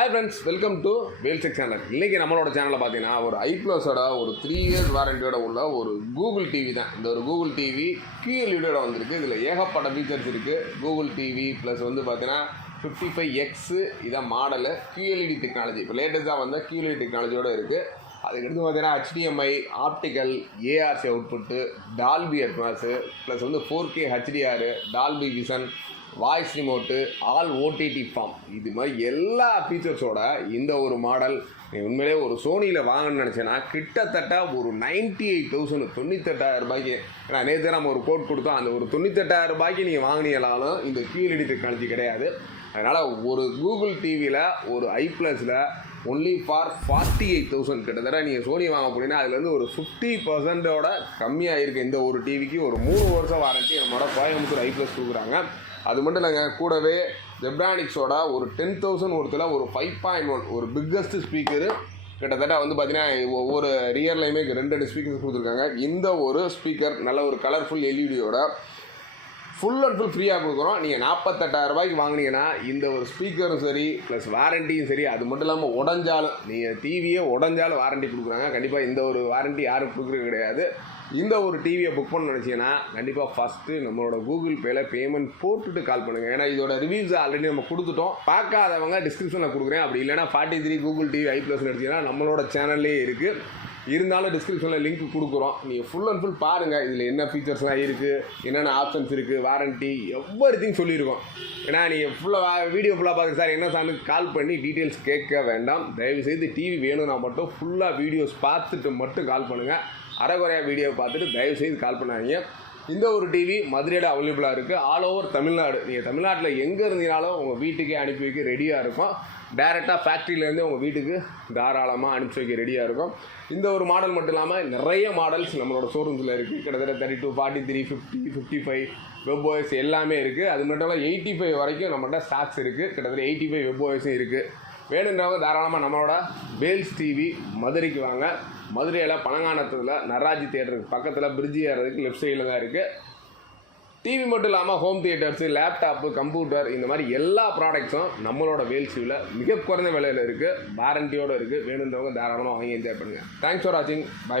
Hi friends, welcome to வேல்செக் channel. இன்றைக்கி நம்மளோட சேனலில் பார்த்தீங்கன்னா ஒரு ஐப்ளஸோட ஒரு 3 இயர்ஸ் வாரண்டியோட உள்ள ஒரு கூகுள் டிவி தான். இந்த ஒரு கூகுள் டிவி QLED வந்திருக்கு. இதில் ஏகப்பட்ட ஃபீச்சர்ஸ் இருக்குது. கூகுள் டிவி ப்ளஸ் வந்து பார்த்தீங்கன்னா 55X இதான் மாடலு. QLED டெக்னாலஜி இப்போ லேட்டஸ்ட்டாக வந்த QLED டெக்னாலஜியோடு இருக்குது. அதுக்கடுத்து பார்த்தீங்கன்னா HDMI, optical, ARC output, Dolby Atmos plus வந்து 4K HDR, Dolby vision, voice remote, all OTT form, இது மாதிரி எல்லா ஃபீச்சர்ஸோட இந்த ஒரு மாடல் நீ உண்மையிலே ஒரு சோனியில் வாங்கணும்னு நினச்சேன்னா கிட்டத்தட்ட ஒரு 98,000 98,000 ரூபாய்க்கு. ஏன்னா நேற்று நம்ம ஒரு கோட் கொடுத்தோம், அந்த ஒரு 98,000 ரூபாய்க்கு நீங்கள் வாங்கினீங்களாலும் இந்த QLED டெக்னாலஜி கிடையாது. அதனால் ஒரு கூகுள் டிவியில் ஒரு ஐப்ளஸில் ஒன்லி ஃபார் 48,000 கிட்டத்தட்ட நீங்கள் சோனி வாங்க போனீங்கன்னா அதுலேருந்து ஒரு 50% கம்மியாக இருக்குது. இந்த ஒரு டிவிக்கு ஒரு 3 வருஷம் வாரண்ட்டி நம்மளோட கோயம்புத்தூர் ஐப்ளஸ் கொடுக்குறாங்க. அது மட்டும் இல்லைங்க, கூடவே ஜெப்ரானிக்ஸோட ஒரு 10,000 ஒருத்தில் ஒரு 5.1 ஒரு பிக்கஸ்ட் ஸ்பீக்கரு கிட்டத்தட்ட வந்து பார்த்தீங்கன்னா ஒவ்வொரு ரியர்லையுமே 2 ஸ்பீக்கர்ஸ் கொடுத்துருக்காங்க. இந்த ஒரு ஸ்பீக்கர் நல்ல ஒரு கலர்ஃபுல் எல்இடியோட ஃபுல் அண்ட் ஃபுல் ஃப்ரீயாக கொடுக்குறோம். நீங்கள் 48,000 ரூபாய்க்கு வாங்கினீங்கன்னா இந்த ஒரு ஸ்பீக்கரும் சரி ப்ளஸ் வாரண்டியும் சரி, அது மட்டும் இல்லாமல் உடஞ்சாலும் நீங்கள் டிவியே உடஞ்சாலும் வாரண்டி கொடுக்குறாங்க. கண்டிப்பாக இந்த ஒரு வாரண்டி யாரும் கொடுக்குறது கிடையாது. இந்த ஒரு டிவியை புக் பண்ண நினச்சிங்கன்னா கண்டிப்பாக ஃபஸ்ட்டு நம்மளோட கூகுள் பேயில் பேமெண்ட் போட்டுட்டு கால் பண்ணுங்கள். ஏன்னா இதோட ரிவ்யூஸ் ஆல்ரெடி நம்ம கொடுத்துட்டோம். பார்க்காதவங்க டிஸ்கிரிப்ஷனில் கொடுக்குறேன். அப்படி இல்லைனா 43 கூகுள் டிவி ஐப்ளஸ் எடுத்தீங்கன்னா நம்மளோட சேனல்லே இருக்குது. இருந்தாலும் டிஸ்கிரிப்ஷனில் லிங்க் கொடுக்குறோம். நீங்கள் ஃபுல் அண்ட் ஃபுல் பாருங்கள். இதில் என்ன ஃபீச்சர்ஸ்லாம் இருக்குது, என்னென்ன ஆப்ஷன்ஸ் இருக்குது, வாரண்ட்டி எவ்ரிதிங் சொல்லியிருக்கோம். ஏன்னா நீங்கள் வீடியோ ஃபுல்லாக பார்க்குறது சார் என்ன சார்னு கால் பண்ணி டீட்டெயில்ஸ் கேட்க வேண்டாம். தயவுசெய்து டிவி வேணும்னா மட்டும் ஃபுல்லாக வீடியோஸ் பார்த்துட்டு மட்டும் கால் பண்ணுங்கள். அரைக்குறையாக வீடியோ பார்த்துட்டு தயவுசெய்து கால் பண்ணாதீங்க. இந்த ஒரு டிவி மதுரையில் அவைலபிளாக இருக்குது. All over Tamil Nadu. நீங்கள் தமிழ்நாட்டில் எங்கே இருந்தீங்கனாலும் உங்கள் வீட்டுக்கே அனுப்பி வைக்க ரெடியாக இருக்கும். டேரெக்டாக ஃபேக்ட்ரியிலேருந்து உங்கள் வீட்டுக்கு தாராளமாக அனுப்பிச்சி வைக்க ரெடியாக இருக்கும். இந்த ஒரு மாடல் மட்டும் இல்லாமல் நிறைய மாடல்ஸ் நம்மளோட ஷோரூம்ஸில் இருக்குது. கிட்டத்தட்ட 32, 43, 50, 55 WebOS எல்லாமே இருக்குது. அது மட்டும் இல்லாமல் 85 வரைக்கும் நம்மள்கிட்ட ஸ்டாக்ஸ் இருக்குது. கிட்டத்தட்ட 85 WebOSும் இருக்குது. வேணுன்றவங்க தாராளமாக நம்மளோட வேல்ஸ் டிவி மதுரைக்கு வாங்க. மதுரையில் பனங்கானத்தில் நடராஜி தியேட்டருக்கு பக்கத்தில் பிரிட்ஜி ஏறதுக்கு லெஃப்ட் சைடில் தான் இருக்குது. டிவி மட்டும் இல்லாமல் ஹோம் தியேட்டர்ஸு, லேப்டாப்பு, கம்ப்யூட்டர் இந்த மாதிரி எல்லா ப்ராடக்ட்ஸும் நம்மளோட வேல்ஸ் டிவியில் மிக குறைந்த விலையில் இருக்குது. வாரண்டியோடு இருக்குது. வேணுன்றவங்க தாராளமாக வாங்கி என்ஜாய் பண்ணுங்கள். தேங்க்ஸ் ஃபார் வாட்சிங். பை.